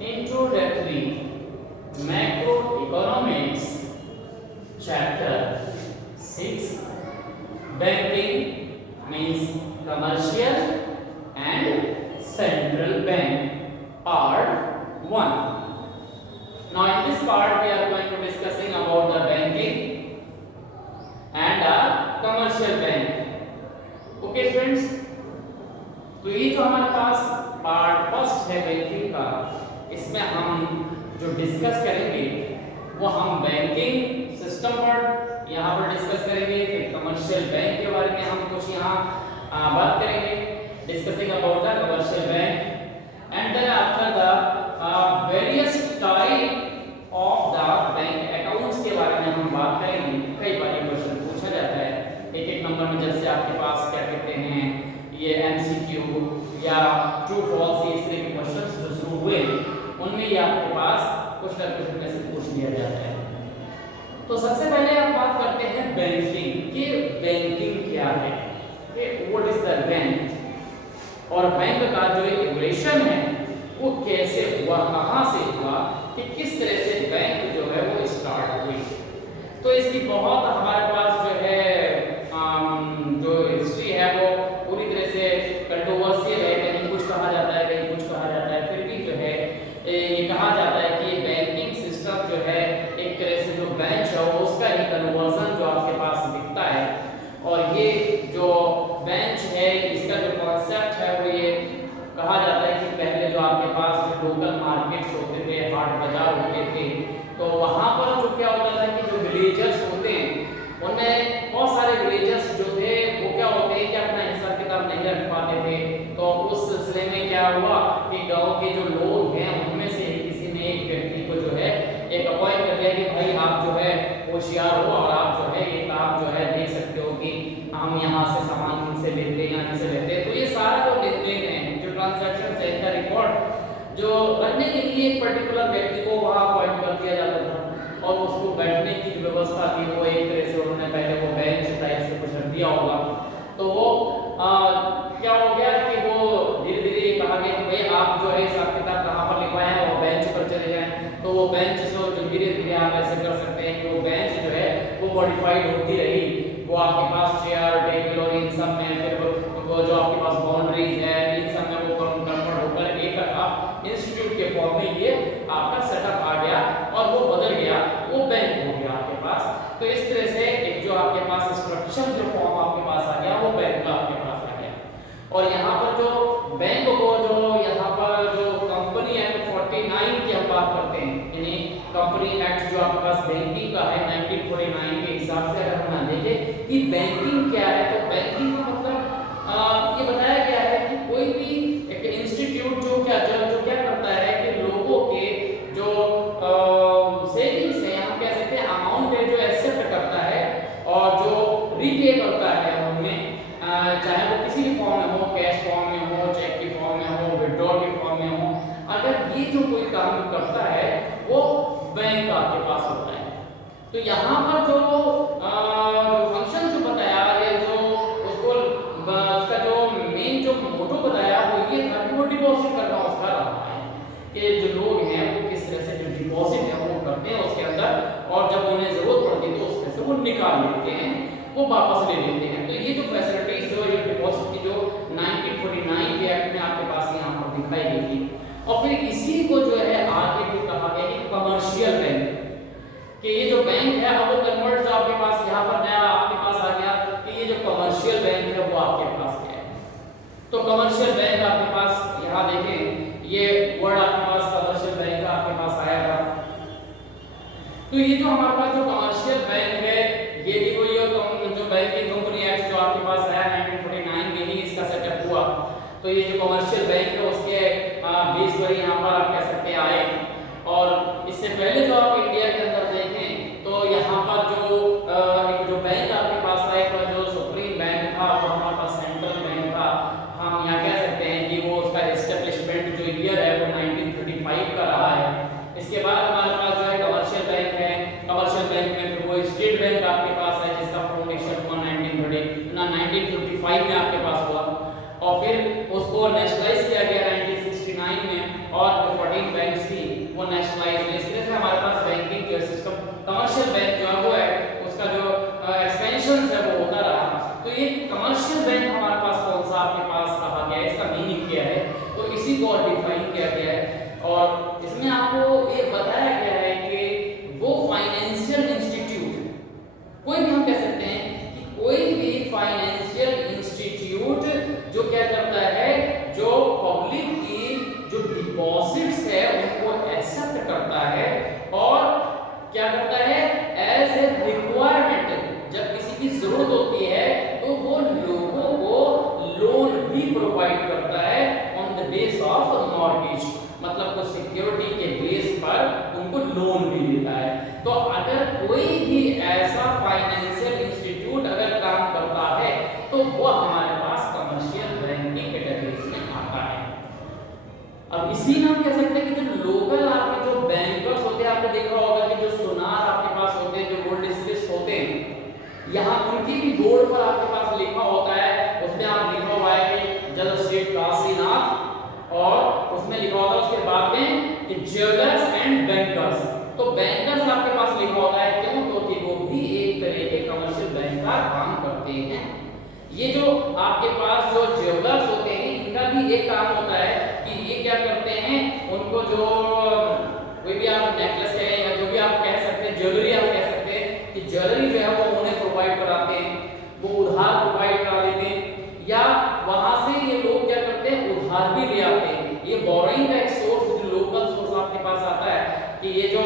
Introductory Macroeconomics Chapter 6 Banking means commercial and central bank Part 1. Now in this part we are going to discussing about the banking and a commercial bank. Okay friends, तो ये जो हमारे पास part first है banking का, इसमें हम जो discuss करेंगे वो हम बैंकिंग सिस्टम पर यहाँ पर डिस्कस करेंगे, फिर कमर्शियल बैंक के बारे में हम कुछ यहाँ बात करेंगे, discussing about the commercial bank and then after the various type of the bank accounts के बारे में हम बात करेंगे। कई बार ये क्वेश्चन पूछा जाता है एक एक नंबर में, जैसे आपके पास क्या कहते हैं ये एमसीक्यू या ट्रू फॉल्स इस तरह के क्वेश्चंस जो शुरू हुए उनमें ये आपके पास कुछ ना कुछ ऐसे पूछ लिया जाता है। तो सबसे पहले आप बात करते हैं बैंकिंग कि बैंकिंग क्या है, व्हाट इज द बैंक, और बैंक का जो इवोल्यूशन है वो कैसे हुआ, कहां से हुआ, कि किस तरह से बैंक जो है वो स्टार्ट हुई। तो इसकी बहुत हमारे पास जो है जो हिस्ट्री है वो पूरी तरह से कंट्रोवर्शियल है, कहीं कुछ कहा जाता है कहीं कुछ कहा जाता है, फिर भी जो है ये कहा जाता है कि बैंकिंग सिस्टम जो है एक तरह से जो बेंच है उसका ही कन्वर्जन जो आपके पास दिखता है। और ये जो बेंच है इसका जो कॉन्सेप्ट है वो ये कहा जाता है कि पहले जो आपके पास जो लोकल मार्केट्स होते थे, हाट बाजार होते थे, तो वहां पर जो क्या होता था कि जो विलेजर्स होते हैं उनमें बहुत सारे विलेजर्स जो थे वो क्या होते हैं कि अपना हिसाब किताब नहीं रख पाते थे। तो उस सिलसिले में क्या हुआ कि गांव के जो लोग हैं उनमें से किसी ने एक व्यक्ति को जो है एक अपॉइंट कर दिया कि भाई आप जो है होशियार हो और आप जो है ये काम जो है देख सकते हो कि हम यहाँ से सामान से लेते हैं यहाँ से लेते हैं। तो ये सारा जो लेन देन है जो ट्रांजैक्शन है का रिकॉर्ड जो रखने के लिए एक पर्टिकुलर व्यक्ति को वहाँ अपॉइंट कर दिया जाता था और उसको बैठने की जो व्यवस्था थी वो एक तरह से उन्होंने पहले वो बेंच टाइप से कुछ रख दिया होगा। तो वो क्या हो गया कि वो धीरे धीरे कहा गया कि भाई आप जो है हिसाब किताब कहाँ पर लिखवाए हैं वो बेंच पर चले जाएं। तो वो बेंच से जो धीरे धीरे आप ऐसे कर सकते हैं कि वो बेंच जो है वो मॉडिफाइड होती रही, वो आपके पास चेयर टेबल और इन सब में फिर वो जो आपके पास बाउंड्रीज है इन सब में वो कन्वर्ट होकर एक इंस्टीट्यूट के फॉर्म में ये आपका सेटअप आ गया और वो बदल गया, वो बैंक हो गया आपके पास। तो इस तरह से एक जो आपके पास स्ट्रक्चर जो फॉर्म आपके पास आ गया वो बैंक का आपके पास आ गया। और यहाँ पर जो बैंक को जो यहाँ पर जो कंपनी एक्ट 49 की हम बात करते हैं, यानी कंपनी एक्ट जो आपके पास बैंकिंग का है 1949 के हिसाब से अगर हम देखें कि बैंकिंग क्या है, तो बैंकिंग का मतलब ये बताया गया है कि कोई भी एक इंस्टीट्यूट जो क्या करता है कि लोगों के जो सेविंग्स है हम कह सकते हैं अमाउंट है जो एक्सेप्ट करता है और जो रीपे करता है उनमें, चाहे वो किसी भी फॉर्म में हो, कैश फॉर्म में हो, चेक की फॉर्म में हो, विथड्रॉल की फॉर्म में हो, अगर ये जो कोई काम करता है वो बैंक आपके पास होता है। तो यहाँ पर जो फंक्शन जो बताया या जो उसको उसका जो मेन जो मोटो बताया वो ये था कि वो डिपॉजिट करना उसका रहा है कि जो लोग हैं वो किस तरह से जो डिपॉजिट है वो करते हैं उसके अंदर, और जब उन्हें जरूरत पड़ती है तो उसमें से वो निकाल लेते हैं, वो वापस ले लेते हैं। तो ये जो फैसिलिटीज जो ये डिपॉजिट की जो 1949 के एक्ट में आपके पास यहाँ पर दिखाई गई थी। और फिर इसी को जो है आगे जो कहा गया कि कमर्शियल बैंक, कि ये जो बैंक है अब वो कन्वर्ट जो आपके पास यहाँ पर नया आपके पास आ गया कि ये जो कमर्शियल बैंक है वो आपके पास क्या है। तो कमर्शियल बैंक आपके पास यहाँ देखें ये वर्ड आपके पास कमर्शियल बैंक का आपके पास आया था। तो ये जो हमारे पास जो कमर्शियल बैंक है ये देखो ये जो बैंकिंग कंपनी एक्ट जो आपके पास आया 1949 में ही इसका सेटअप हुआ। तो ये जो कमर्शियल बैंक है उसके बेस पर यहाँ पर आप कह सकते हैं आए। और इससे पहले जो आप इंडिया के अंदर देखें तो यहाँ पर जो एक जो बैंक आपके पास था, एक जो सुप्रीम बैंक था वो हमारे पास सेंट्रल बैंक था। हम यहाँ कह सकते हैं कि वो उसका एस्टेब्लिशमेंट जो ईयर है वो 1935 का रहा है। इसके बाद हमारे पास जो है कमर्शियल बैंक है, कमर्शियल बैंक में फिर वो स्टेट बैंक आपके पास है जिसका फाउंडेशन हुआ 1955 में आपके पास हुआ, और फिर उसको नेशनलाइज किया गया 1969 में, और 14 बैंक्स थी वो नेशनलाइज हुई। इस तरह से हमारे पास बैंकिंग जो सिस्टम कमर्शियल बैंक जो है वो है उसका जो एक्सपेंशन है वो होता रहा। तो ये कमर्शियल बैंक हमारे पास कौन सा आपके पास कहा गया है, इसका मीनिंग क्या है, तो इसी को डिफाइन किया गया है और इसमें आपको ये बताया गया है कि वो फाइनेंशियल इंस्टीट्यूट, कोई भी हम कह सकते हैं कि कोई भी फाइनेंशियल इंस्टीट्यूट जो क्या करता है, जो पब्लिक की जो डिपॉजिट्स है उनको एक्सेप्ट करता है और क्या करता है एज ए रिक्वायरमेंट, जब किसी की जरूरत होती है तो वो लोगों को लोन भी प्रोवाइड करता है on the base of mortgage, मतलब तो सिक्योरिटी के बेस पर उनको लोन भी देता है। तो अगर कोई भी ऐसा फाइनेंशियल इंस्टीट्यूट अगर काम करता है तो वो हमारे पास कमर्शियल बैंकिंग कैटेगरी में आता है। अब इसी में हम कह सकते हैं कि जो लोकल आपके जो बैंकर्स होते हैं, आपने देखा होगा कि जो सोनार आपके पास होते हैं, जो गोल्ड स्मिथ्स होते हैं, यहाँ उनकी भी बोर्ड पर आपके पास लिखा होता है, उसमें आप लिखा हुआ है कि जल सेठ काशीनाथ और उसमें लिखा होता है उसके बाद में कि ज्वेलर्स एंड बैंकर्स। तो बैंकर्स आपके पास लिखा होता है क्यों, क्योंकि वो भी एक तरह के कमर्शियल बैंक का काम करते हैं। ये जो आपके पास जो ज्वेलर्स होते हैं इनका भी एक काम होता है कि ये क्या करते हैं, उनको जो कोई भी आप नेकलेस कहें या जो भी आप कह सकते हैं, ज्वेलरी आप कह सकते हैं कि ज्वेलरी जो है वो उन्हें प्रोवाइड कराते हैं, वो उधार प्रोवाइड करा देते हैं या वहां से ये लोग क्या करते हैं उधार भी ले आते हैं। ये बोरोइंग का एक सोर्स, जो लोकल सोर्स आपके पास आता है कि ये जो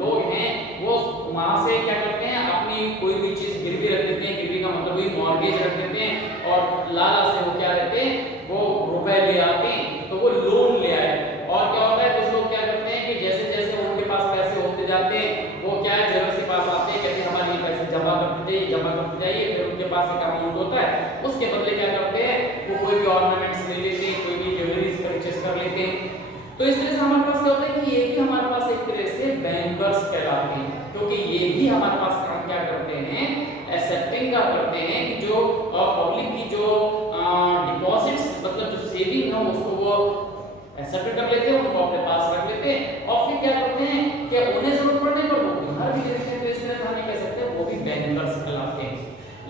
लोग हैं वो वहां से क्या करते हैं अपनी कोई भी चीज गिरवी रख देते हैं, गिरवी का मतलब वही मॉर्गेज रख देते हैं और लाला से वो क्या रहते हैं वो रुपए ले आते हैं, तो वो लोन ले आए। और क्या होता है कुछ लोग क्या करते हैं कि जैसे जैसे उनके पास पैसे होते जाते हैं वो क्या है ज्वेलर्स के पास आते हैं, कहते हैं हमारे ये पैसे जमा करते जाइए, फिर उनके पास एक अमाउंट होता है, उसके बदले क्या करते हैं वो कोई भी ऑर्नामेंट्स ले लेते हैं, कोई भी ज्वेलरीज परचेस कर लेते हैं। तो इस तरह से हमारे पास क्या होता है कि ये भी हमारे पास एक तरह से बैंकर्स कहलाते हैं, क्योंकि ये भी हमारे पास काम क्या करते हैं एक्सेप्टिंग का करते हैं कि जो पब्लिक की जो डिपॉजिट्स मतलब जो सेविंग है उसको वो एक्सेप्ट कर लेते हैं, उनको अपने पास रख लेते हैं और फिर क्या करते हैं कि उन्हें जरूरत पड़ने पर वो उधार भी देते हैं। तो इस तरह से हम कह सकते हैं वो भी बैंकर्स कहलाते हैं।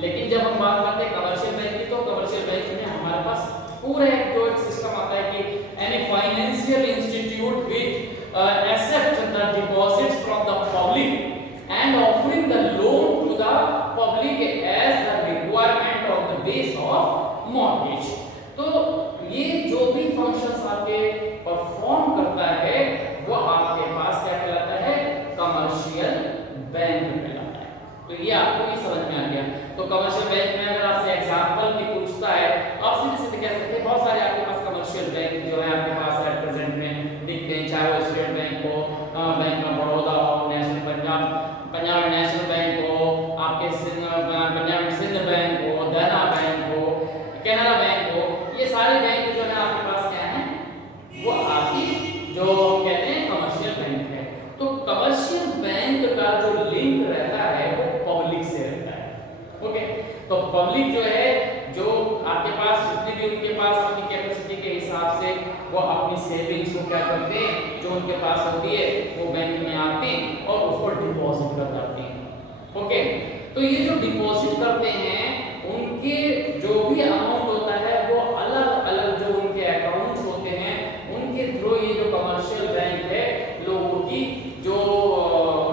लेकिन जब हम बात करते हैं कमर्शियल बैंक की, तो कमर्शियल बैंक में हमारे पास पूरा एक जो एक सिस्टम आता है कि any financial institute which accept the deposits from the public and offering the loan to the public as the requirement of the base of mortgage. तो ये जो भी फंक्शंस आपके परफॉर्म करता है वो आपके पास क्या कहलाता है कमर्शियल बैंक कहलाता है। तो ये आपको भी समझ में आ गया। तो कमर्शियल बैंक में अगर आपसे एग्जांपल भी पूछता है आप सीधे सीधे कह सकते हैं बहुत सारे आपके पास कमर्शियल बैंक जो है आपके पास प्रेजेंट में दिखते हैं, चाहे वो स्टेट बैंक हो, बैंक ऑफ बड़ौदा हो, नेशनल पंजाब नेशनल बैंक हो, आपके पंजाब सिंध बैंक हो, देना बैंक हो, कैनरा बैंक हो, ये सारे बैंक जो है आपके पास क्या है वो आपकी जो कहते हैं कमर्शियल बैंक है। तो कमर्शियल बैंक का जो लिंक रहता है वो पब्लिक से रहता है। ओके, तो पब्लिक जो है जो आपके पास जितने भी उनके पास अपनी कैपेसिटी के हिसाब से वो अपनी सेविंग्स को क्या करते हैं जो उनके पास होती है वो बैंक में आते हैं और उसको डिपॉजिट कर जाते हैं। ओके, तो ये जो डिपॉजिट करते हैं उनके जो भी अमाउंट होता है वो अलग अलग जो उनके अकाउंट्स होते हैं उनके थ्रू ये जो कमर्शियल बैंक है लोगों की जो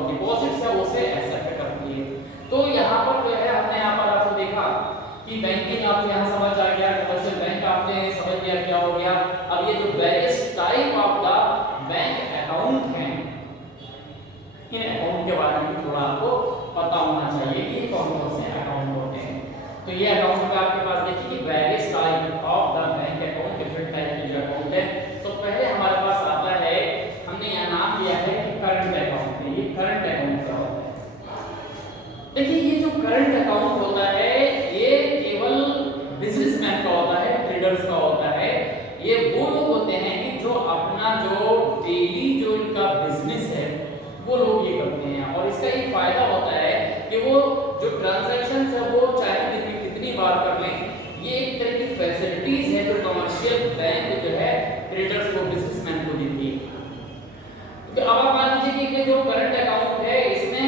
डिपॉजिट्स है उसे एक्सेप्ट करती है। तो यहाँ पर जो है हमने यहाँ पर आपको देखा कि बैंकिंग आपको यहाँ समझ आ गया, कमर्शियल बैंक आपने समझ लिया क्या हो गया। अब ये जो various type of the bank account हैं इन अकाउंट के बारे में थोड़ा आपको पता होना चाहिए कि कौन कौन से अकाउंट होते हैं। तो ये अकाउंट का आपके पास देखिए कि various type of the bank account, different type के जो अकाउंट है। तो पहले हमारे पास आता है, हमने यहाँ नाम दिया है कि करंट अकाउंट। ये करंट अकाउंट का होता है। देखिए ये जो करंट अकाउंट होता है ये केवल बिजनेसमैन का होता है, ट्रेडर्स का होता है। ये वो लोग होते हैं कि जो अपना जो डेली जो इनका बिजनेस है वो लोग ये करते हैं और इसका ये फायदा होता है कि वो जो ट्रांजैक्शंस है वो चाहे दिन में कितनी बार कर लें, ये एक तरह की फैसिलिटीज है जो कमर्शियल बैंक जो है ट्रेडर्स को ये जो करंट अकाउंट है इसमें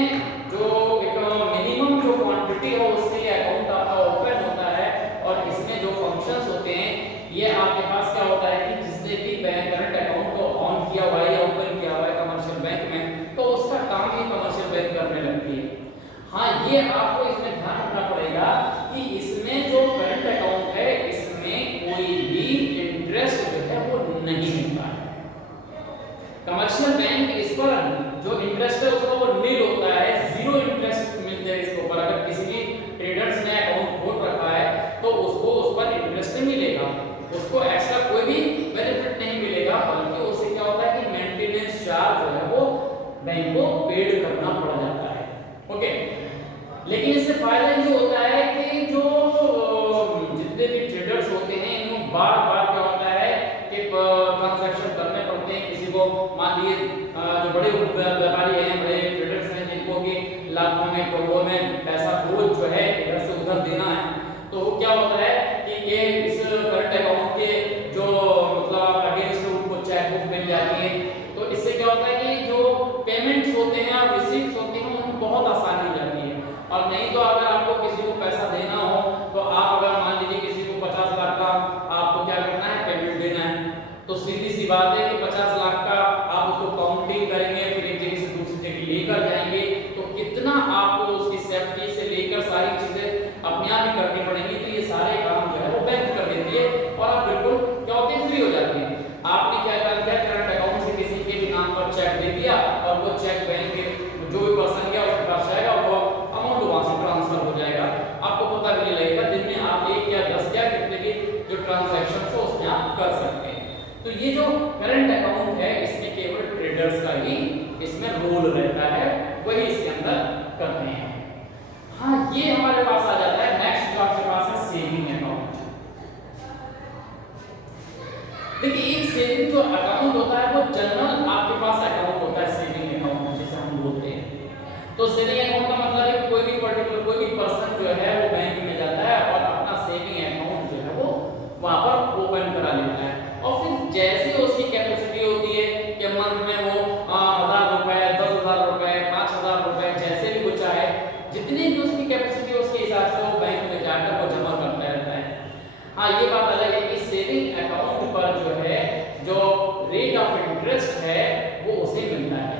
जो एक मिनिमम जो क्वांटिटी है उससे ये अकाउंट आपका ओपन होता है और इसमें जो फंक्शंस होते हैं ये आपके पास क्या होता है कि जिसने भी बैंक करंट अकाउंट को ऑन किया हुआ है या ओपन किया हुआ है कमर्शियल बैंक में तो उसका काम ही कमर्शियल बैंक करने लगती है। हाँ, ये आपको इसमें ध्यान रखना पड़ेगा कि इसमें जो करंट अकाउंट है इसमें कोई भी इंटरेस्ट जो है वो नहीं मिलता है। कमर्शियल बैंक इस पर जो इंटरेस्ट है उसका वो नील होता है, जीरो इंटरेस्ट मिलता है इसके ऊपर। अगर किसी भी ट्रेडर्स ने अकाउंट खोल रखा है तो उसको उस पर इंटरेस्ट नहीं मिलेगा, उसको एक्स्ट्रा कोई भी बेनिफिट नहीं मिलेगा, बल्कि उससे क्या होता है कि मेंटेनेंस चार्ज जो है वो बैंक को पेड करना पड़ जाता है। ओके, लेकिन इससे फायदा ये होता है कि जो जितने भी ट्रेडर्स होते हैं इनको बार बार क्या होता है कि ट्रांजैक्शन करने पड़ते हैं। किसी को मान लिए जो बड़े व्यापारी हैं, बड़े ट्रेडर्स हैं जिनको कि लाखों में करोड़ों में पैसा रोज जो है इधर से उधर देना है, तो वो क्या होता है कि ये इस करंट अकाउंट के जो मतलब अगेंस्ट उनको चेकबुक मिल जाती है, तो इससे क्या होता है कि जो पेमेंट्स होते हैं और रिसीट्स होती हैं उनको बहुत आसानी हो जाती है। और नहीं तो अगर आपको किसी को पैसा देना हो तो आप अगर मान लीजिए किसी को 50 लाख का आपको क्या करना है, पेमेंट देना है, तो सीधी सी बात है कि 50 लाख का आप उसको काउंटिंग करेंगे, फिर एक जगह से दूसरी जगह लेकर जाएंगे, तो कितना आपको उसकी सेफ्टी से लेकर सारी चीजें अपने आप ही करनी पड़ेंगी। तो ये सारे काम जो है वो बैंक कर देती है और आप बिल्कुल क्या होते हैं, फ्री हो जाते हैं। आपने क्या किया, करंट अकाउंट से किसी के भी नाम पर चेक दे दिया और वो चेक बैंक के जो भी पर्सन गया उसके पास जाएगा, वो अमाउंट वहां से ट्रांसफर हो जाएगा, आपको पता भी नहीं लगेगा। दिन में आप 1 या 10 या कितने की जो ट्रांजैक्शन है उसमें आप कर सकते हैं। तो ये जो करंट अकाउंट है इसमें केवल ट्रेडर्स का ही इसमें रोल रहता है, वही इसके अंदर करते हैं। हाँ, ये हमारे पास आ जाता है। नेक्स्ट जो आपके पास है सेविंग अकाउंट। देखिए, एक सेविंग जो अकाउंट होता है वो जनरल आपके पास अकाउंट होता है, सेविंग अकाउंट जिसे हम बोलते हैं। तो सेविंग अकाउंट का मतलब है कोई भी पर्टिकुलर कोई भी पर्सन जो है वो बैंक में जाता है और अपना सेविंग अकाउंट जो है वो वहां पर ओपन करा लेता है और फिर जैसे उसकी कैपेसिटी होती है कि मंथ में वो 1000 रुपए, 10,000 रुपए, 5,000 रुपए, जैसे भी वो चाहे, जितनी भी उसकी कैपेसिटी है उसके हिसाब से वो बैंक में जाकर वो जमा करता रहता है। हाँ, ये बात अलग है कि सेविंग अकाउंट पर जो है जो रेट ऑफ इंटरेस्ट है वो उसे मिलता है।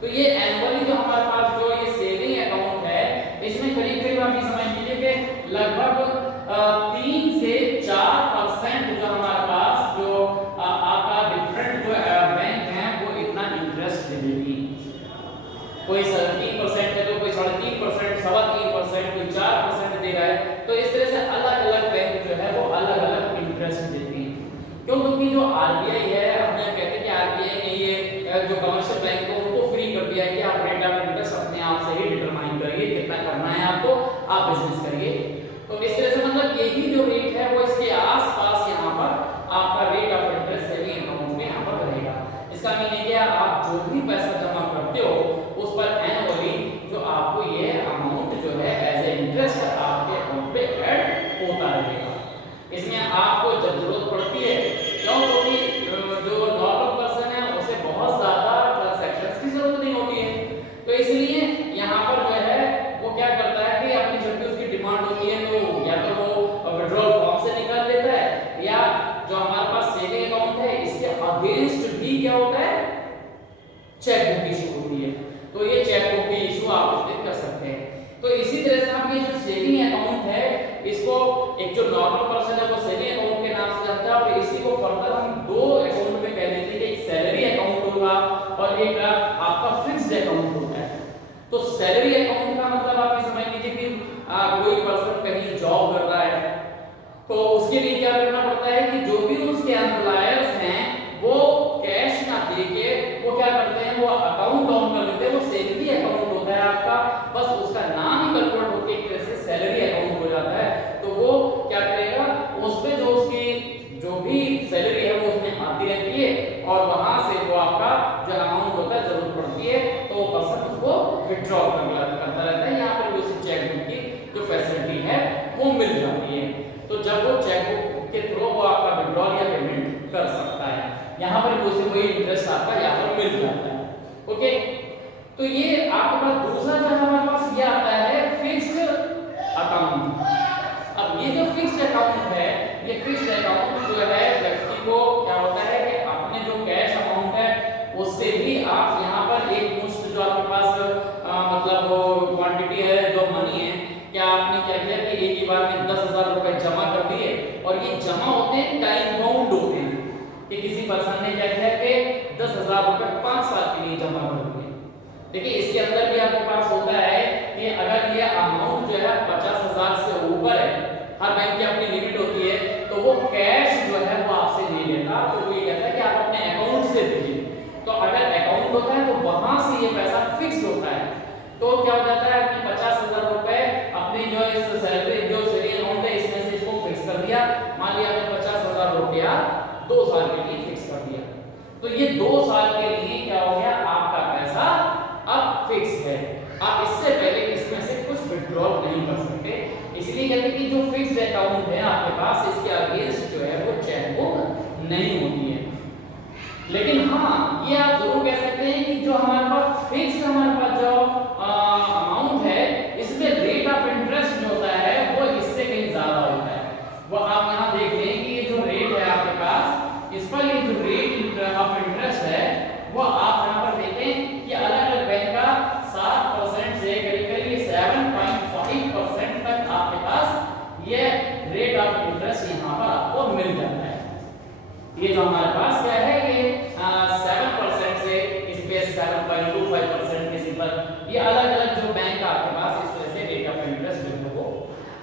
तो ये एनुअली जो हमारे पास जो ये सेविंग अकाउंट है इसमें करीब करीब आप ये समझ लीजिए कि लगभग 3 से 4% जो हमारे पास जो आपका डिफरेंट जो बैंक है वो इतना इंटरेस्ट दे देगी। कोई 3% है तो कोई 3.5%, 3.25%, कोई 4% दे रहा है। तो इस तरह से अलग अलग बैंक जो है वो अलग अलग इंटरेस्ट देती है। क्यों? क्योंकि जो आरबीआई है, हमने कहते हैं कि आरबीआई ने ये जो कमर्शियल बैंक को उनको फ्री कर दिया है कि आप रेट ऑफ इंटरेस्ट अपने आप से ही डिटरमाइन करिए, कितना करना है आपको, आप बिजनेस करिए। तो इस तरह से मतलब यही जो रेट है वो इसके आसपास यहाँ पर आपका rate of interest saving account में यहाँ पर रहेगा। इसका मीनिंग क्या, आप जो भी पैसा जमा करते हो उस पर एनुअली जो आपको ये अमाउंट जो है एज ए इंटरेस्ट आपके अकाउंट पे ऐड होता रहेगा। इसमें आपको जब जरूरत पड़ती है, क्यों? क्योंकि जो नॉर्मल पर्सन है उसे बहुत ज्यादा ट्रांजैक्शंस की जरूरत नहीं होती है, तो इसलिए यहाँ पर जो है वो क्या करता है कि अपनी जब भी उसकी डिमांड होती है तो या तो वो विड्रॉल फॉर्म से निकाल लेता है या जो हमारे पास सेविंग अकाउंट है इसके अगेंस्ट भी क्या होता है, चेक बुक इशू होती है। तो ये चेक बुक की इशू आप उस दिन कर सकते हैं। तो इसी तरह से हम ये जो सेविंग अकाउंट है इसको एक जो नॉर्मल पर्सन है वो सेविंग अकाउंट के नाम से जानता है और इसी को फर्दर हम 2 अकाउंट में कह देते हैं कि एक सैलरी अकाउंट होगा और एक आपका फिक्स्ड अकाउंट होता है। तो सैलरी अकाउंट का मतलब आप ये समझ लीजिए कि कोई पर्सन कहीं जॉब कर रहा है तो उसके लिए क्या करना पड़ता है कि जो भी उसके एम्प्लॉयर्स हैं वो कैश ना देके वो क्या करते हैं, वो अकाउंट ऑन कर लेते हैं, वो सैलरी अकाउंट होता है आपका, बस उसका नाम ही कन्वर्ट होकर एक तरह से सैलरी अकाउंट हो जाता है। तो वो क्या करेगा, उस पे जो उसकी जो भी सैलरी है वो उसमें आती रहती है और वहां से वो आपका जो अमाउंट होता है जरूरत पड़ती है तो वो पर्सन उसको विथड्रॉ करता रहता है। यहाँ पर उसे चेक बुक की जो फैसिलिटी है वो मिल जाती है। तो जब वो चेक बुक के थ्रू वो आपका विथड्रॉल या पेमेंट कर आपने क्या किया कि एक ही बार में 10,000 रुपए जमा कर दिए, और ये जमा होते हैं टाइम बाउंड होते हैं कि किसी पर्सन ने क्या किया कि 10,000 रुपए 5 साल के लिए जमा कर दिए। देखिए इसके अंदर भी आपके पास होता है कि अगर ये अमाउंट जो है 50,000 से ऊपर है, हर बैंक की अपनी लिमिट होती है, तो वो कैश जो है वो आपसे नहीं लेता, तो वो ये कहता है कि आप अपने अकाउंट से दीजिए। तो अगर अकाउंट होता है तो वहां से ये पैसा फिक्स्ड होता है, तो क्या हो जाता है आपने 50,000 रुपए अपनी जो इस सैलरी जो सैलरी अमाउंट है इसमें से इसको फिक्स कर दिया। मान लिया आपने 50,000 रुपया 2 साल के लिए फिक्स कर दिया, तो ये 2 साल के लिए क्या हो गया, आपका पैसा अब फिक्स है। आप इससे पहले इसमें से कुछ विथड्रॉ नहीं कर सकते, इसलिए कहते हैं कि जो फिक्स्ड अकाउंट है आपके पास, इसके अगेंस्ट जो है वो चेकबुक नहीं होती है। लेकिन हाँ, ये आप जरूर कह सकते हैं कि जो हमारे पास फिक्स्ड हमारे पास जो अमाउंट है, इसमें रेट ऑफ इंटरेस्ट जो होता है वो इससे कहीं ज्यादा होता है। वो आप यहाँ देख लें कि ये जो रेट है आपके पास, इस पर ये जो रेट ऑफ इंटरेस्ट है वो आप यहाँ पर देखें कि अलग-अलग बैंक का 7% से करीब 7.5% तक आपके पास ये रेट ऑफ इंटरेस्ट यहाँ पर आपको मिल जाता है। ये जो हमारे पास क्या है, ये 7% से किसी पे 7.25% किसी पर, ये अलग-अलग जो बैंक आपके पास इस तरह से रेट ऑफ इंटरेस्ट जो है वो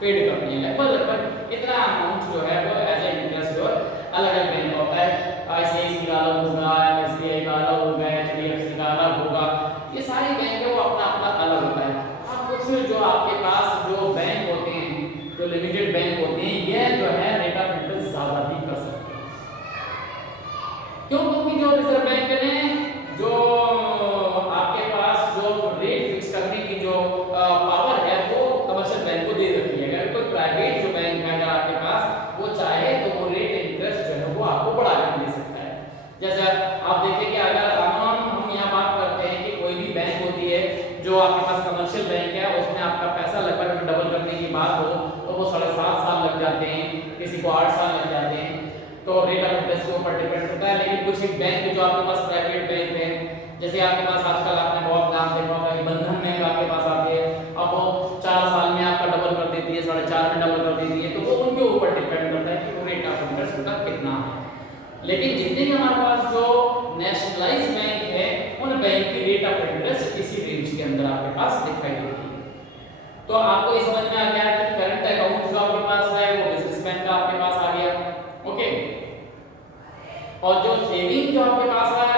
पेड करती है। लगभग इतना अमाउंट जो है वो एज ए इंटरेस्ट जो अलग-अलग बैंक का होता है। आईसीआईसीआई का अलग होगा, एसबीआई का अलग होगा, एचडीएफसी का अलग होगा, ये सारे बैंक है वो अपना-अपना अलग होता है। अब कुछ जो आपके पास जो बैंक होते हैं, जो लिमिटेड बैंक होते हैं, ये जो है रेट ऑफ इंटरेस्ट ज्यादा भी कर सकते हैं। क्यों? क्योंकि जो रिजर्व बैंक ने जो आपके पास जो रेट फिक्स करने की जो पावर है वो कमर्शियल बैंक को दे रखी है। अगर कोई प्राइवेट जो बैंक है अगर आपके पास, वो चाहे तो वो रेट इंटरेस्ट जो है वो आपको बढ़ा के दे सकता है। जैसे आप देखिए कि अगर हम यहाँ बात करते हैं कि कोई भी बैंक होती है जो आपके पास कमर्शियल बैंक है, उसमें आपका पैसा लगभग डबल करने की बात हो तो वो 7.5 साल लग जाते हैं, किसी को 8 साल लग जाते हैं, तो रेट ऑफ इंटरेस्ट के ऊपर डिपेंड करता है। लेकिन कुछ एक बैंक जो आपके पास प्राइवेट बैंक है, जैसे आपके पास आजकल आपने बहुत नाम देखा होगा, बंधन बैंक आपके पास आती है, अब वो 4 साल में आपका डबल कर देती है, 4.5 में डबल कर देती है, तो वो उनके ऊपर डिपेंड करता है कि वो रेट ऑफ इंटरेस्ट उनका कितना है। लेकिन जितने भी हमारे पास जो नेशनलाइज बैंक है, उन बैंक की रेट ऑफ इंटरेस्ट इसी रेंज के अंदर आपके पास दिखाई देती है। तो आपको ये समझ में आ गया कि करंट अकाउंट जो आपके पास है वो बिजनेस बैंक का आपके पास आ गया, ओके। और जो सेविंग जो आपके पास है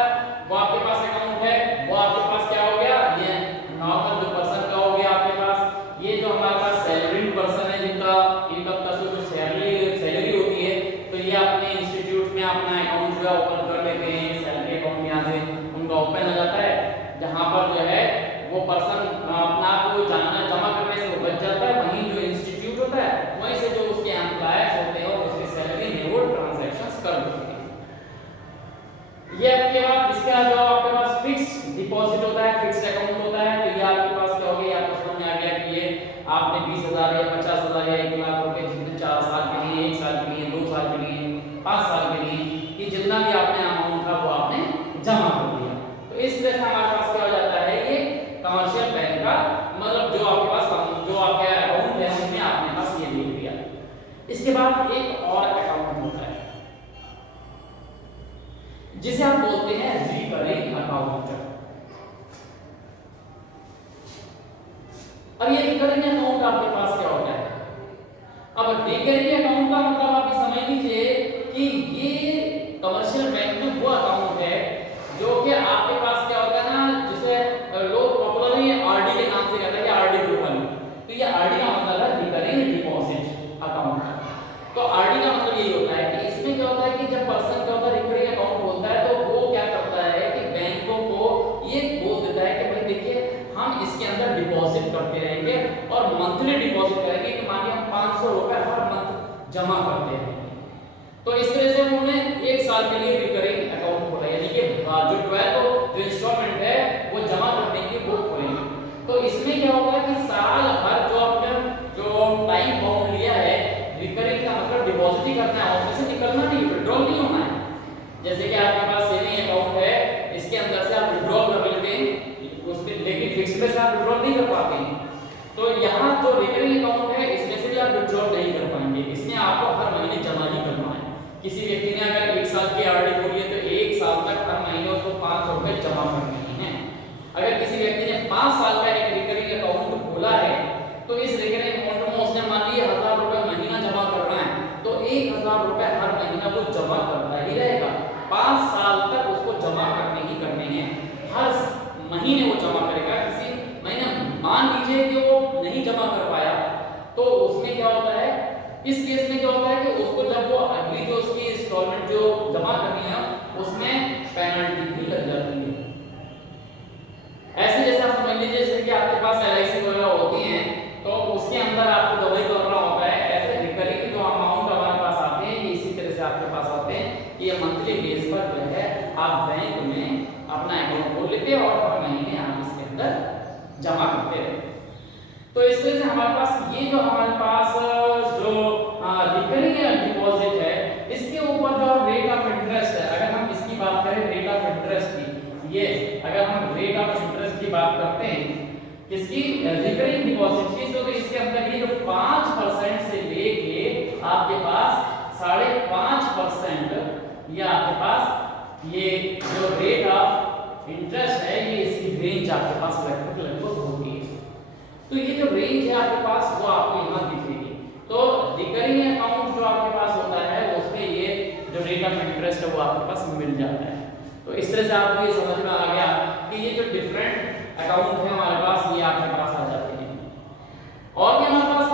वो आपके पास अकाउंट है, वो आपके पास क्या हो गया, ये नॉर्मल जो पर्सन का हो गया आपके पास। ये जो हमारे पास सैलरीड पर्सन है जिनका इनकम का जो सैलरी होती है, तो ये अपने इंस्टीट्यूट में अपना अकाउंट जो है ओपन कर लेते हैं। सैलरी अकाउंट यहाँ से उनका ओपन हो जाता है, जहाँ पर जो है वो पर्सन अपना को जमा करने से वो बच जाता है। वहीं जो इंस्टीट्यूट होता है वहीं से जो उसके एम्प्लॉयर्स होते हैं उसकी सैलरी में वो ट्रांजैक्शंस कर देते हैं। ये आपके बाद इसके बाद जो आपके पास फिक्स्ड डिपॉजिट होता है, फिक्स्ड अकाउंट होता है, तो ये आपके पास क्या हो गया, आपको समझ में आ गया कि ये आपने 20,000 या 50,000 या 1 लाख रुपए जितने 4 साल के लिए, 1 साल के लिए, 2 साल के लिए, 5 साल के लिए, ये जितना भी आपने अमाउंट था वो आपने जमा कर दिया। तो इस तरह से हमारे पास क्या हो जाता है, ये कमर्शियल बैंक का मतलब जो आपके पास जो आपका अकाउंट है उसमें आपने पास ये लिख दिया। इसके बाद एक और अकाउंट होता है जिसे हम बोलते हैं रिकरिंग अकाउंट। अब ये रिकरिंग अकाउंट आपके पास क्या होता है? अब रिकरिंग अकाउंट का मतलब आप ये समझ लीजिए कि ये कमर्शियल बैंक में वो अकाउंट है जो कि आपके पास क्या होता है ना, जिसे लोग पॉपुलरली आरडी के नाम से कहते हैं कि आरडी ग्लोबल। तो ये आरडी का मतलब है रिकरिंग डिपॉजिट अकाउंट। तो आरडी का मतलब यही होता है कि इसमें क्या होता है कि जब पर्सन क्या होता है रिकरिंग अकाउंट बोलता है, तो वो क्या करता है कि बैंकों को ये बोल देता है कि भाई देखिए हम इसके अंदर डिपॉजिट करते रहेंगे और मंथली डिपॉजिट करेंगे कि मानिए हम 500 रुपए हर मंथ जमा करते रहेंगे। तो इस तरह से उन्होंने 1 साल के लिए रिकरिंग अकाउंट खोला, यानी कि जो 12 जो इंस्टॉलमेंट है वो जमा करने की वो खोलेंगे। तो इसमें क्या होगा कि साल भर जो आपने जो टाइम बाउंड लिया है, रिकरिंग का मतलब डिपॉजिट ही करना है, उसमें से निकलना नहीं, विड्रॉल नहीं होना है। जैसे कि आपके पास सेविंग अकाउंट है, इसके अंदर से आप विड्रॉल कर लेते हैं उसके, लेकिन फिक्स्ड में से आप विड्रॉल नहीं कर पाते हैं। तो यहाँ जो रिकरिंग अकाउंट है जमा करता ही रहेगा। 5 साल तक उसको जमा करने ही करने हैं, हर महीने वो जमा करेगा। किसी महीने मान लीजिए कि वो नहीं जमा कर पाया, तो उसमें क्या होता है, इस केस में क्या होता है कि उसको जब वो अगली जो उसकी इंस्टॉलमेंट जो जमा करनी है उसमें पेनल्टी भी लग जाती है। ऐसे जैसे आप समझ लीजिए जैसे कि आपके पास एलआईसी वगैरह होती हैं, तो उसके अंदर आपको दवाई करना होता है। ऐसे रिकरिंग जो अमाउंट हमारे पास आते हैं ये इसी तरह से आपके पास आते हैं। ये मंथली बेस पर जो है आप बैंक में अपना अकाउंट खोल लेते हैं और हर महीने आप इसके अंदर जमा करते हैं। तो इस तरह से हमारे पास ये जो हमारे पास जो रिकरिंग डिपॉजिट है, इसके ऊपर जो रेट ऑफ इंटरेस्ट है, अगर हम इसकी बात करें रेट ऑफ इंटरेस्ट की, ये अगर हम रेट ऑफ इंटरेस्ट की बात करते हैं किसकी, रिकरिंग डिपॉजिट की, तो इसके अंदर ये जो 5% से लेके आपके पास 5.5% ये आपके पास ये जो रेट ऑफ इंटरेस्ट है ये इसकी रेंज आपके पास लगभग होगी। तो ये जो रेंज है आपके पास वो आपको यहाँ दिखेगी। तो रिकरिंग अकाउंट जो आपके पास होता है उसमें ये जो रेट ऑफ इंटरेस्ट है वो आपके पास मिल जाता है। तो इस तरह से आपको ये समझ में आ गया कि ये जो डिफरेंट अकाउंट है हमारे पास ये आपके पास आ जाते हैं। और भी हमारे पास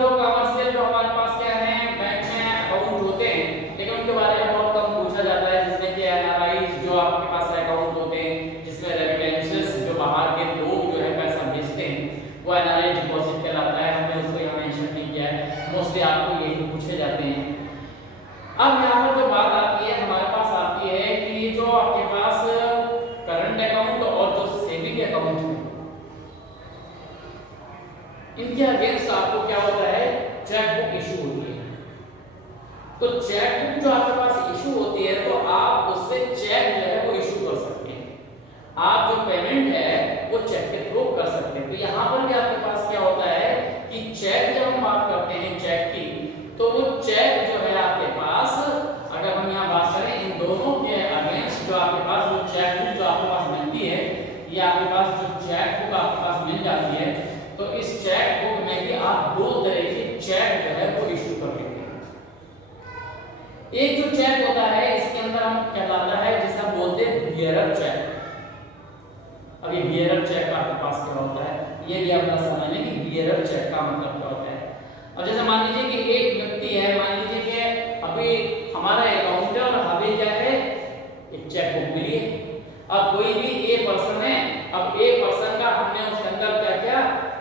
जो कमर्शियल जो हमारे पास क्या है बैंक में अकाउंट होते हैं, लेकिन उनके बारे में बहुत कम पूछा जाता है, जिसमें कि एनआरआई जो आपके पास अकाउंट होते हैं, जिसमें रेमिटेंसेस जो बाहर के लोग जो है पैसा भेजते हैं वो एनआरआई डिपॉजिट कहलाता है। हमने उसको यहाँ मेंशन नहीं किया है, मोस्टली आपको यही पूछे जाते हैं। अब यहाँ पर जो बात आती है हमारे पास आती है कि ये जो आपके पास करंट अकाउंट और जो सेविंग अकाउंट है इनके अगेंस्ट आपको क्या होता है, चेक बुक इशू होती है। तो चेक बुक जो आपके पास इशू होती है तो आप उससे चेक जो है वो इशू कर सकते हैं, आप जो पेमेंट है वो चेक के थ्रू कर सकते हैं। तो यहाँ पर भी आपके पास क्या होता है कि चेक जब हम बात करते हैं चेक की, तो वो चेक जो है आपके पास अगर हम यहाँ बात करें इन दोनों के अगेंस्ट जो आपके पास वो चेक बुक जो आपके पास मिलती है, ये आपके पास जो चेक बुक आपके पास मिल जाती है, तो इस चेक बुक में भी आप दो तरह के चेक जो है वो इशू कर लेते हैं। एक जो चेक होता है इसके अंदर हम कहलाता है जिसे हम बोलते हैं बियरर चेक। अब ये बियरर चेक आपके पास क्या होता है ये भी आप समझ लें कि बियरर चेक का मतलब क्या होता है। अब जैसे मान लीजिए कि एक व्यक्ति है, मान लीजिए कि अभी हमारा अकाउंट है और हमें क्या है एक चेक बुक मिली है। अब कोई भी ए पर्सन है, अब ए पर्सन का हमने उसके अंदर क्या क्या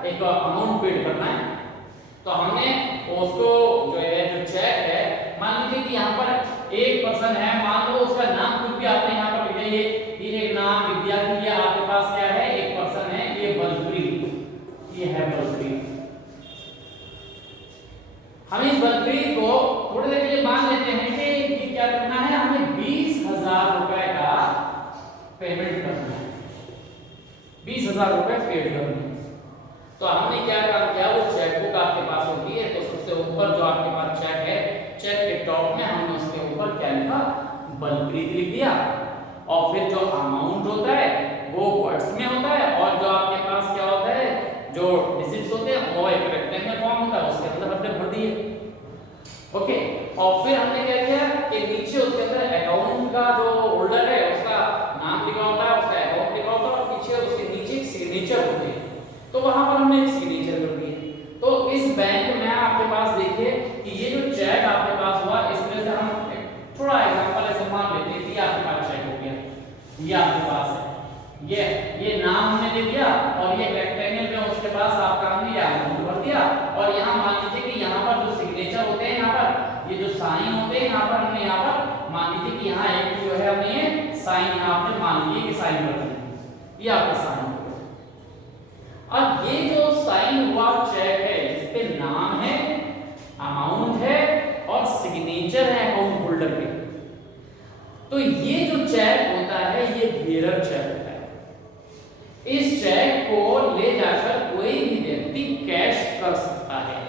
एक अमाउंट पेड करना है, तो हमने उसको जो है जो चेक है, मान लीजिए कि यहाँ पर एक पर्सन है, मान लो उसका नाम कुछ भी आपने यहाँ पर लिखा है, ये एक नाम विद्यार्थी है, आपके पास क्या है एक पर्सन है ये बलप्रीत, ये है बलप्रीत। हम इस बलप्रीत को थोड़ी देर के लिए मान लेते हैं कि क्या करना है, हमें 20,000 रुपए का पेमेंट करना है, 20,000 रुपए पेड करने हैं। तो हमने क्या काम किया, वो चेक बुक आपके पास होती है तो सबसे ऊपर जो आपके पास चेक है, चेक के टॉप में हमने उसके ऊपर क्या लिखा, बलप्रीत लिख दिया, और फिर जो अमाउंट होता है वो वर्ड्स में होता है, और जो आपके पास क्या होता है जो डिजिट्स होते हैं वो एक रेक्टेंगल फॉर्म होता है, उसके अंदर हमने भर दिए। ओके, और फिर हमने क्या किया कि नीचे उसके अंदर अकाउंट का जो होल्डर है उसका नाम लिखा होता है, उसका अकाउंट लिखा होता है, और पीछे उसके नीचे एक सिग्नेचर होती है, तो वहां पर हमने एक सिग्नेचर कर दिए। तो इस बैंक में आपके पास देखिए कि ये जो चेक आपके पास हुआ, इस तरह से हम एक थोड़ा एग्जांपल ऐसे मान लेते हैं कि आपके पास चेक हो गया, ये आपके पास है, ये नाम हमने दे दिया, और ये रेक्टेंगल में उसके पास आपका हमने ये अमाउंट भर दिया, और यहाँ मान लीजिए कि यहाँ पर जो सिग्नेचर होते हैं, यहाँ पर ये जो साइन होते हैं, यहाँ पर हमने यहाँ पर मान लीजिए कि यहाँ एक जो है हमने ये साइन यहाँ आपने मान लीजिए कि साइन कर दिया, ये आपका साइन। अब ये जो साइन हुआ चेक है जिसपे नाम है, अमाउंट है और सिग्नेचर है अकाउंट होल्डर पे, तो ये जो चेक होता है ये बियरर चेक होता है। इस चेक को ले जाकर कोई भी व्यक्ति कैश कर सकता है।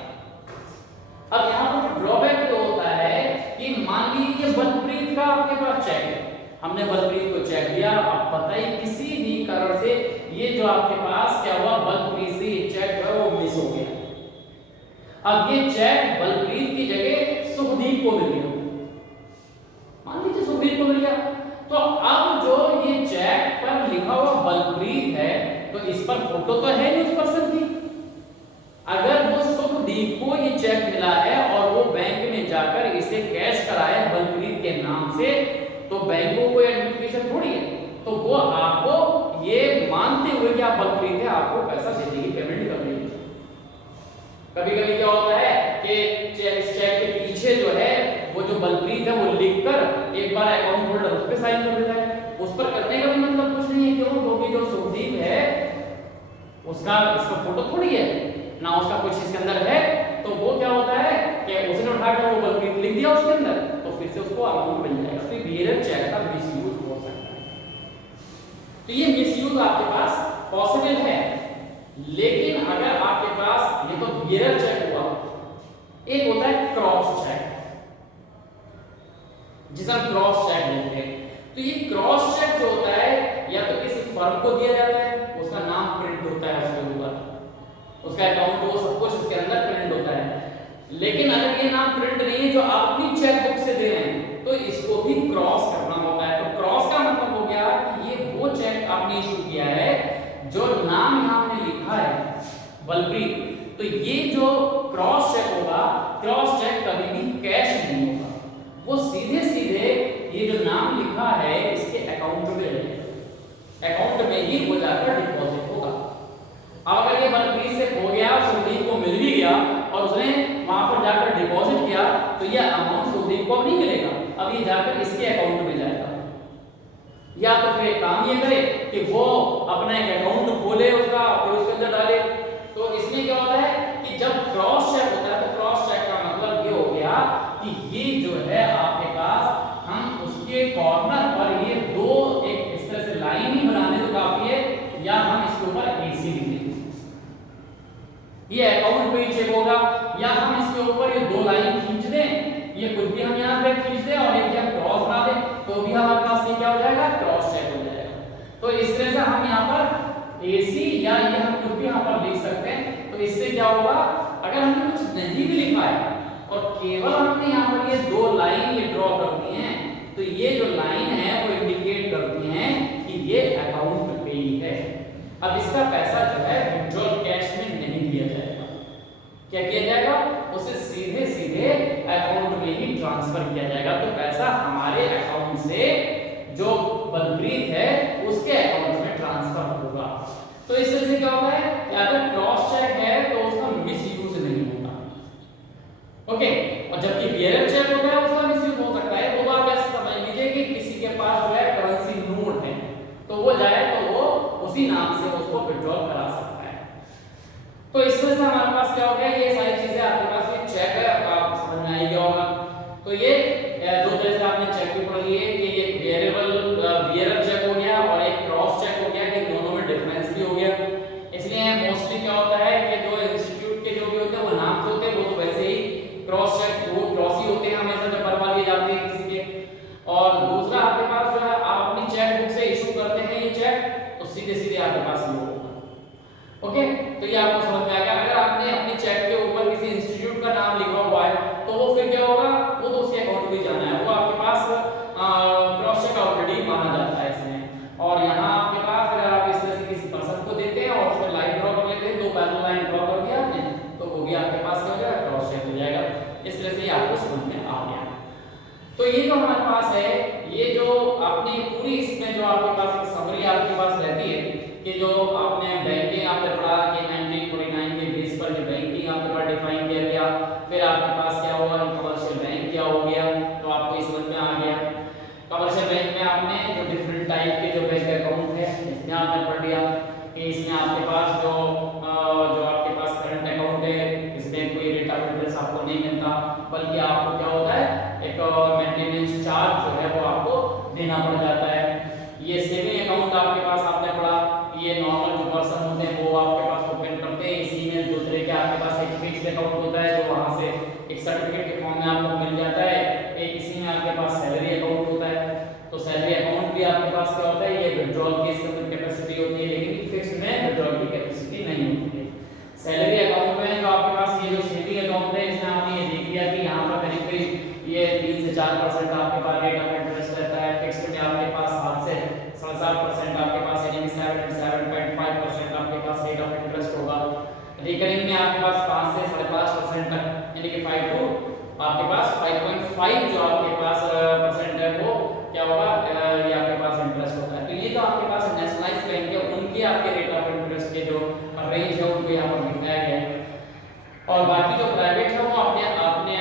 अब यहाँ पर ड्रॉबैक ये होता है कि मान लीजिए बलप्रीत का आपके पास चेक है, हमने बलप्रीत को चेक दिया, अब बताइए किसी भी कारण से ये जो आपके पास क्या हुआ, बलप्रीत से ये चेक है वो मिस हो गया। अब ये चेक बलप्रीत की जगह सुखदीप को मिल गया। नीचे सुखबीर को मिल गया। तो अब जो ये चेक पर लिखा हुआ बलप्रीत है, तो इस पर फोटो तो है नहीं उस पर्सन की। अगर वो सुखदीप को ये चेक मिला है और वो बैंक में जाकर इसे कैश कराए बलप्रीत के नाम से, तो बैंक को कोई एडमिनिस्ट्रेशन थोड़ी है, तो वो आपको ये मानते हुए कि आप बलप्रीत है आपको पैसा दे देगी, पेमेंट कर देगी। कभी-कभी क्या होता है कि इस चेक के पीछे जो है वो जो बलप्रीत है वो लिखकर एक बार अकाउंट होल्डर उस पे साइन कर देता है। उस पर करने का भी मतलब कुछ नहीं है, क्यों? क्योंकि जो सुखदीप है उसका इसका फोटो थोड़ी है ना, उसका कुछ इसके अंदर है। तो वो क्या होता है कि उसने उठाकर वो बलप्रीत लिख दिया उसके अंदर, तो फिर से उसको अमाउंट मिल जाएगा। तो बियरर चेक का मिसयूज हो सकता है। तो ये मिसयूज आपके पास पॉसिबल है। लेकिन अगर आपके पास ये तो बियरर चेक हुआ, एक होता है क्रॉस चेक, जिसे हम क्रॉस चेक बोलते हैं। तो ये क्रॉस चेक जो होता है या तो किसी फर्म को दिया जाता है, उसका नाम प्रिंट होता है उसके ऊपर, उसका अकाउंट वो सब कुछ उसके अंदर प्रिंट होता है। लेकिन अगर ये नाम प्रिंट नहीं है जो आप अपनी चेक बुक से दे रहे हैं, तो इसको भी क्रॉस करना होता है। तो क्रॉस का मतलब हो गया कि ये वो चेक आपने इशू किया है जो नाम यहां हमने लिखा है बलप्रीत, तो ये जो क्रॉस चेक होगा, क्रॉस चेक कभी भी कैश नहीं होगा, वो सीधे सीधे ये जो नाम लिखा है इसके अकाउंट में रहेगा, अकाउंट में ही वो जाकर डिपॉजिट होगा। अब अगर ये बलप्रीत से हो गया, सुखदीप को मिल भी गया और उसने वहां पर जाकर डिपॉजिट किया, तो ये अमाउंट सुखदीप को नहीं मिलेगा, अब ये जाकर इसके अकाउंट में जाएगा। या तो फिर एक काम ये करे कि वो अपना एक अकाउंट खोले उसका और उसके अंदर डाले। तो इसमें क्या होता है कि जब क्रॉस चेक होता है, तो क्रॉस चेक का मतलब ये हो गया कि ये जो है आपके पास हम उसके कॉर्नर पर ये दो एक इस तरह से लाइन ही बना दें तो काफी है, या हम इसके ऊपर एसी लिख दें, ये अकाउंट पे ही चेक होगा, या हम इसके ऊपर ये दो लाइन खींच दें, ये कुछ भी हम यहां पे खींच दें और एक यहां क्रॉस बना दें, तो भी हमारे पास ये क्या हो जाएगा, क्रॉस चेक हो जाएगा। तो इस तरह से हम यहां पर एसी या ये हम कुछ भी यहां पर लिख सकते हैं। तो इससे क्या होगा, अगर हमने कुछ नहीं भी लिखा है और केवल हमने यहां पर ये दो लाइन ये ड्रॉ कर दी हैं, तो ये जो लाइन है वो इंडिकेट करती हैं कि ये अकाउंट पे ही है। अब इसका पैसा जो है विड्रॉल कैश में नहीं दिया जाएगा, क्या किया जाएगा, उसे सीधे सीधे अकाउंट में ही ट्रांसफर किया जाएगा। तो पैसा हमारे अकाउंट से जो बलप्रीत है उसके अकाउंट में ट्रांसफर होगा। तो इस तरह से क्या होता है कि अगर क्रॉस चेक है तो उसका मिसयूज नहीं होगा, ओके। और जबकि बियरर चेक होता है उसका मिसयूज हो सकता है। वो तो आप ऐसे समझ लीजिए कि किसी के पास जो है करेंसी नोट है, तो वो जाए तो वो उसी नाम से उसको विड्रॉल करा सकता है। तो इस तरह से हमारे पास क्या हो गया, ये सारी चीजें आपके पास ये चेक है, आप समझ में आएगा होगा। तो ये दो तरह से आपने चेक भी पढ़ लिए कि ये बियरर चेक हो गया और एक क्रॉस चेक हो गया, कि दोनों में डिफरेंस भी हो गया। इसलिए मोस्टली क्या होता है कि जो इंस्टीट्यूट के जो भी होते हैं वो नाम से होते हैं, वो तो वैसे ही क्रॉस चेक वो क्रॉस ही होते हैं हमेशा जब भरवा लिए जाते हैं किसी के। और दूसरा आपके पास जो है आप अपनी चेक बुक से इशू करते हैं ये चेक, तो सीधे सीधे आपके पास ये होगा, ओके। तो ये आपको समझ में आएगा। अगर आपने अपनी चेक के ऊपर किसी इंस्टीट्यूट का नाम लिखा हुआ है तो वो फिर क्या होगा, वो तो उसके अकाउंट में जाना है, वो आपके पास क्रॉस चेक ऑलरेडी माना जाता है इसमें। और यहाँ आपके पास अगर आप इस तरह से किसी पर्सन को देते हैं और उसमें लाइन ड्रॉ कर लेते हैं, दो पैरेलल लाइन ड्रॉ कर दिया आपने, तो वो भी आपके पास क्या हो जाएगा, क्रॉस चेक हो जाएगा। इस तरह से ये आपको समझ में आ गया। तो ये जो हमारे पास है, ये जो आपने पूरी इसमें जो आपके पास एक समरी आपके पास रहती है कि जो आपने बैंकिंग आपने पढ़ा कि 1949 के बेस पर जो बैंकिंग आपके पास डिफाइन किया गया, फिर आपके पास क्या हुआ, कमर्शियल बैंक क्या हो गया, तो आपको इस समझ में आ गया। कमर्शियल बैंक में आपने जो डिफरेंट टाइप के जो बैंक अकाउंट है इसमें आपने पढ़ लिया कि इसमें आपके पास जो आपके पास करंट अकाउंट है, इसमें कोई रेट ऑफ इंटरेस्ट आपको नहीं मिलता, बल्कि आपको क्या होता है, एक मेंटेनेंस चार्ज जो है वो आपको देना पड़ जाता है। ये सेविंग अकाउंट आपके पास आपने पढ़ा, ये नॉर्मल जो पर्सन होते हैं वो आपके पास ओपन करते हैं। इसी में दूसरे के आपके पास एक फिक्स्ड अकाउंट होता है जो वहां से एक सर्टिफिकेट के फॉर्म में आपको मिल जाता है। एक इसी में आपके पास सैलरी अकाउंट होता है, तो सैलरी अकाउंट भी आपके पास क्या होता है, ये विड्रॉल की इसके अंदर कैपेसिटी होती है, लेकिन फिक्स्ड में विड्रॉल की कैपेसिटी नहीं होती है। सैलरी अकाउंट में जो आपके पास ये जो सेविंग अकाउंट है, इसमें आपने ये देख लिया कि यहाँ पर करीब करीब ये 3 से 4% आपके पास रेट ऑफ इंटरेस्ट और बाकी जो प्राइवेट है वो अपने अपने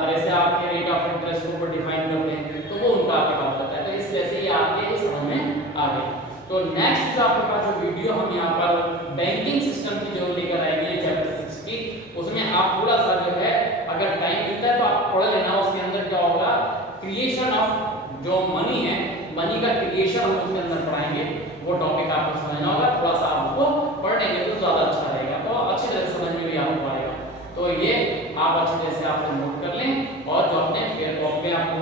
तरह से आपके रेट ऑफ इंटरेस्ट को डिफाइन करते हैं, तो वो उनका आपका काम होता है। तो इस तरह से ये आपके समझ में आ गई। तो नेक्स्ट जो आपके पास जो वीडियो हम यहाँ पर बैंकिंग सिस्टम की जो लेकर आएंगे चैप्टर 6 की, उसमें आप थोड़ा सा जो है अगर टाइम मिलता है तो आप पढ़ लेना। उसके अंदर क्या होगा, क्रिएशन ऑफ जो मनी है, मनी का क्रिएशन हम उसके अंदर पढ़ाएंगे, वो टॉपिक आपको समझना होगा। थोड़ा सा आपको पढ़ लेंगे तो ज़्यादा अच्छा रहेगा, तो अच्छी तरह से समझ में भी आपको आएगा। तो ये आप अच्छी तरह से आप नोट कर लें, और जो अपने फेयर कॉपी में आपको